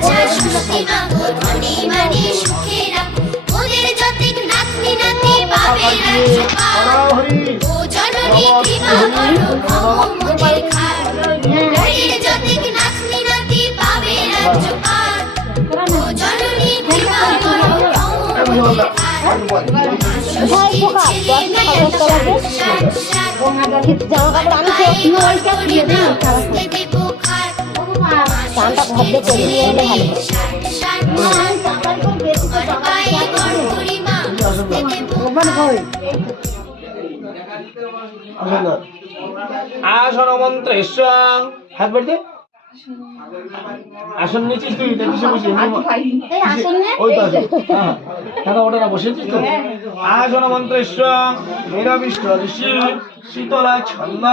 বাছা ষষ্ঠী মাগো ধনী মানে সুখে রাখো ওদের যতেক নাতনি নাতি পাবে রাজ্যপাল ও জননী কৃপা করো ভব মোদের খাট ওদের যতেক নাতনি নাতি পাবে রাজ্যপাল ও জননী কৃপা করো ভব মোদের খাট ষষ্ঠী ছেলে মেয়ে সাত সাত জামা কাপড় আনছে তুই ওইটা দিয়ে দে চানটা ঘরে করে নিয়ে এলে ভালো আসন মন্ত্রেশ্বর হাত বাড়িতে আসন নিয়েছিস তুই দেখিস বসে ওই তো হ্যাঁ দাদা ওটা বসেছিস তো আসন মন্ত্রেশ্বর নিরবিষ্ট ঋষি শীতলা ছন্দ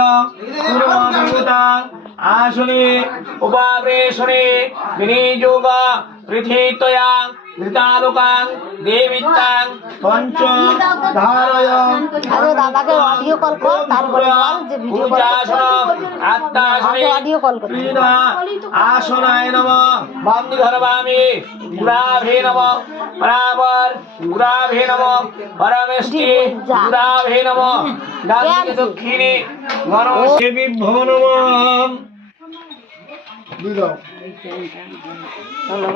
পূর্ণ দেবতা আসনে উপাবেশনে বিনিযোগ পৃথিতয়া ধৃতালোকাং দেবিতাং পঞ্চ ধারয় আরে দাদাকে অডিও কল কর তারপরে বল যে ভিডিও কল আত্মাসনে অডিও কল কর আসনায় নমঃ বামনি ধরবামি গুরাভে নমঃ বরাবর গুরাভে নমঃ পরমেষ্টি গুরাভে নমঃ ডানদিকে দক্ষিণে গণেশে বিভ্রম নমঃ দিদাও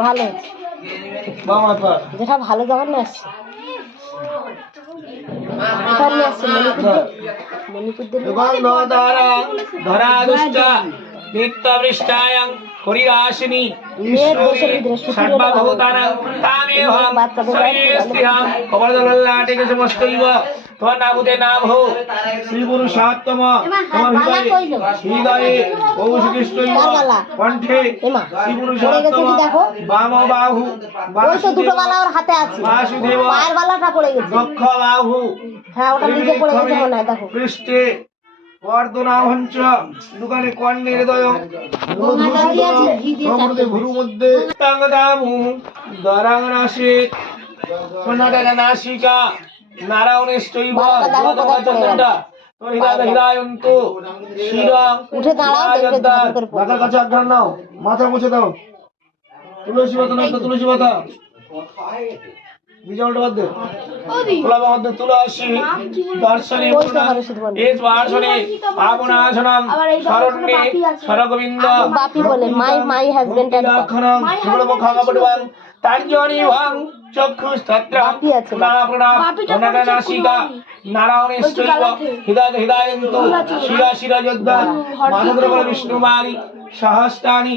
ভালো বামা পা যেটা ভালো জায়গা না আসছে এটা নিয়ে আসছে মণিপুর দিয়ে এবং নদারা ধরা দুষ্ট নিত্যবৃষ্টায়ং হরিরাশিনী ঈশ্বরী সর্বভূতানাং তামেহং সর্বেস্তিহাং কবরদলল্লাটিকে সমস্তৈব তোমার নামুতে নাম হো শ্রী পুরুষাত্তম তোমার হৃদয়ে প্রভু শ্রীকৃষ্ণ কণ্ঠে শ্রী পুরুষাত্তম বাম বাহু ওই তো দুটো বালা ওর হাতে আছে বাসুদেব পায়ের বালাটা পড়ে গেছে দক্ষ বাহু হ্যাঁ ওটা নিচে পড়ে গেছে মনে হয় দেখো পৃষ্ঠে বর্ধনাভঞ্চ দোকানে কর্ণের হৃদয় ভুরু মধ্যে তাঙ্গদামু দরাংনাশে সোনাডার নাসিকা নারায়ণেশ্বৈব জগদগচন্দা তোর হৃদয়ন্তু শিরং উঠে দাঁড়াও দেখবে তোমাদের পড়ে মাথার কাছে আঘাত নাও মাথা মুছে দাও তুলসী পাতা নাও তুলসী পাতা বিজয়টা বাদ দে তুলাবা মধ্যে তুলসী দর্শনে এস বাসনে পাবনাসনম শরণ্যে সরগোবিন্দ বাপি বলে মাই হাজবেন্ড এন্ড লক্ষণম শুভমুখাঙ্গপটুবং তাঞ্জনি ভং চক্ষুস্তত্রম প্রণাম অনাগনাসিকা নারায়ণেশ্বৈব হৃদয়ন্তু শিরা শিরা যোদ্ধা মাধুদ্রবল বিষ্ণুমানি সহস্রাণি